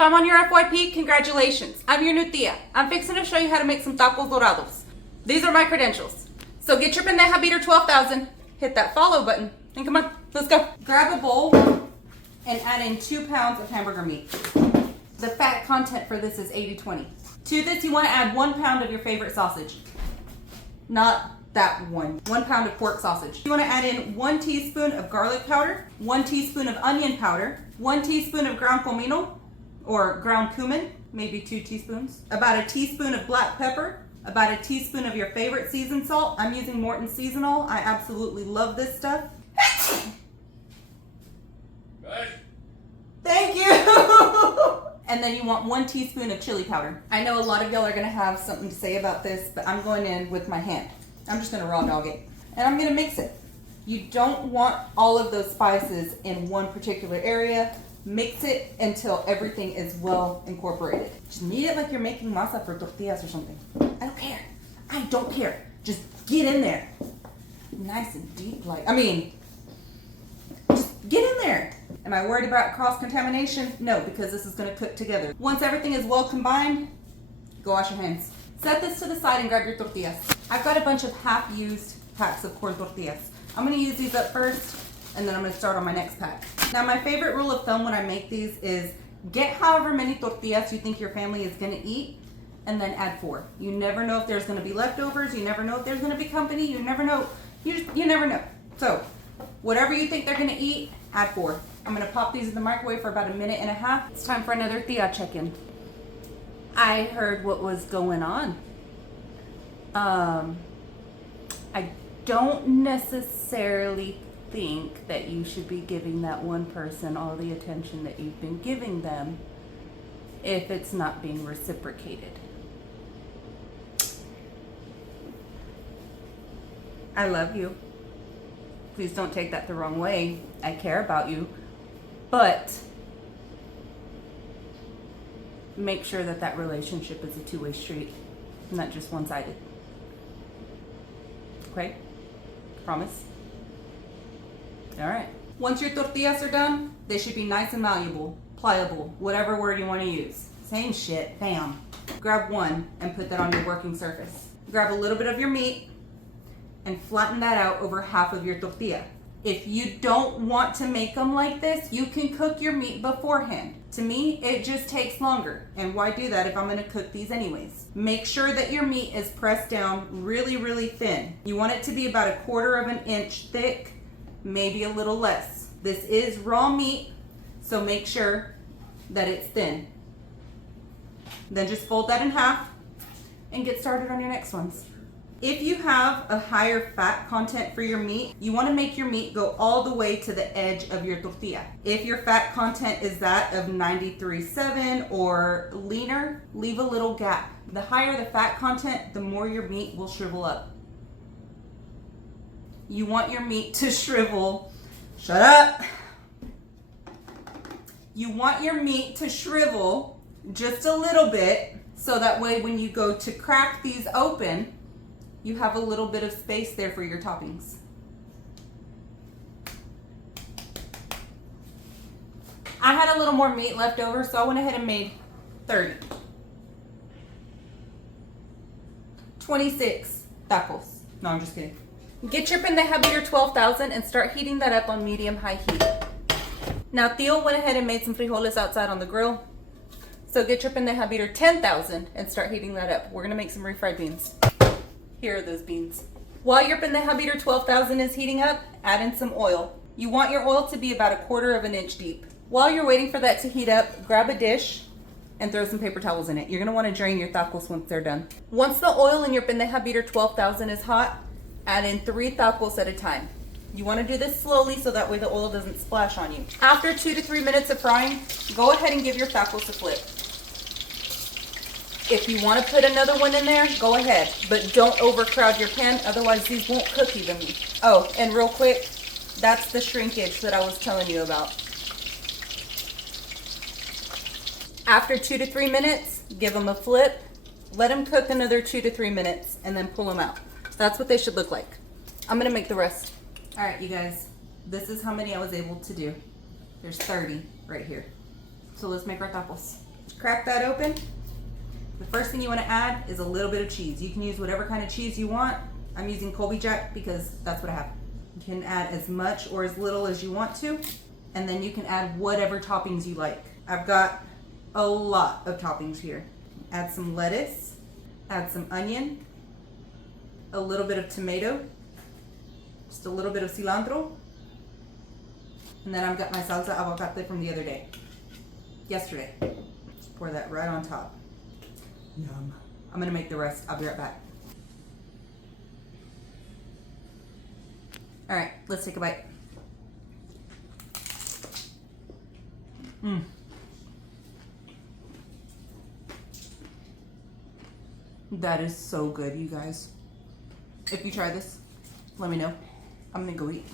If I'm on your FYP, congratulations. I'm your new tia. I'm fixing to show you how to make some tacos dorados. These are my credentials. So get your pendeja beater 12,000, hit that follow button, and come on, let's go. Grab a bowl and add in 2 pounds of hamburger meat. The fat content for this is 80-20. To this, you want to add 1 pound of your favorite sausage. Not that one. 1 pound of pork sausage. You want to add in 1 teaspoon of garlic powder, 1 teaspoon of onion powder, 1 teaspoon of ground comino, or ground cumin, maybe 2 teaspoons, about a teaspoon of black pepper, about a teaspoon of your favorite seasoned salt. I'm using Morton's Seasonal. I absolutely love this stuff. Thank you. And then you want 1 teaspoon of chili powder. I know a lot of y'all are gonna have something to say about this, but I'm going in with my hand. I'm just gonna raw dog it. And I'm gonna mix it. You don't want all of those spices in one particular area. Mix it until everything is well incorporated. Just knead it like you're making masa for tortillas or something. I don't care. I don't care. Just get in there. Nice and deep like, just get in there. Am I worried about cross-contamination? No, because this is gonna cook together. Once everything is well combined, go wash your hands. Set this to the side and grab your tortillas. I've got a bunch of half-used packs of corn tortillas. I'm gonna use these up first, and then I'm gonna start on my next pack. Now, my favorite rule of thumb when I make these is get however many tortillas you think your family is gonna eat, and then add 4. You never know if there's gonna be leftovers. You never know if there's gonna be company. You never know. You never know. So, whatever you think they're gonna eat, add 4. I'm gonna pop these in the microwave for about 1.5 minutes. It's time for another tia check-in. I heard what was going on. I don't necessarily think that you should be giving that one person all the attention that you've been giving them if it's not being reciprocated. I love you. Please don't take that the wrong way. I care about you. But make sure that that relationship is a two-way street, not just one-sided. Okay? Promise? All right. Once your tortillas are done, they should be nice and malleable, pliable, whatever word you want to use. Same shit, bam. Grab one and put that on your working surface. Grab a little bit of your meat and flatten that out over half of your tortilla. If you don't want to make them like this, you can cook your meat beforehand. To me, it just takes longer. And why do that if I'm gonna cook these anyways? Make sure that your meat is pressed down really, really thin. You want it to be about 1/4 inch thick, maybe a little less. This is raw meat, so make sure that it's thin. Then just fold that in half and get started on your next ones. If you have a higher fat content for your meat, you want to make your meat go all the way to the edge of your tortilla. If your fat content is that of 93.7 or leaner, leave a little gap. The higher the fat content, the more your meat will shrivel up. You want your meat to shrivel. Shut up. You want your meat to shrivel just a little bit, so that way when you go to crack these open, you have a little bit of space there for your toppings. I had a little more meat left over, so I went ahead and made 30. 26 tacos. No, I'm just kidding. Get your pendeja beater 12,000 and start heating that up on medium-high heat. Now, Theo went ahead and made some frijoles outside on the grill. So get your pendeja beater 10,000 and start heating that up. We're gonna make some refried beans. Here are those beans. While your pendeja beater 12,000 is heating up, add in some oil. You want your oil to be about 1/4 inch deep. While you're waiting for that to heat up, grab a dish and throw some paper towels in it. You're gonna wanna drain your tacos once they're done. Once the oil in your pendeja beater 12,000 is hot, add in 3 tacos at a time. You wanna do this slowly so that way the oil doesn't splash on you. After 2 to 3 minutes of frying, go ahead and give your tacos a flip. If you want to put another one in there, go ahead, but don't overcrowd your pan, otherwise these won't cook evenly. Oh, and real quick, that's the shrinkage that I was telling you about. After 2 to 3 minutes, give them a flip, let them cook another 2 to 3 minutes, and then pull them out. That's what they should look like. I'm gonna make the rest. All right, you guys, this is how many I was able to do. There's 30 right here. So let's make our tacos. Crack that open. The first thing you want to add is a little bit of cheese. You can use whatever kind of cheese you want. I'm using Colby Jack because that's what I have. You can add as much or as little as you want to, and then you can add whatever toppings you like. I've got a lot of toppings here. Add some lettuce, add some onion, a little bit of tomato, just a little bit of cilantro, and then I've got my salsa de aguacate from the other day, yesterday. Just pour that right on top. Yum. I'm gonna make the rest. I'll be right back. All right, let's take a bite. That is so good, you guys. If you try this, let me know. I'm gonna go eat.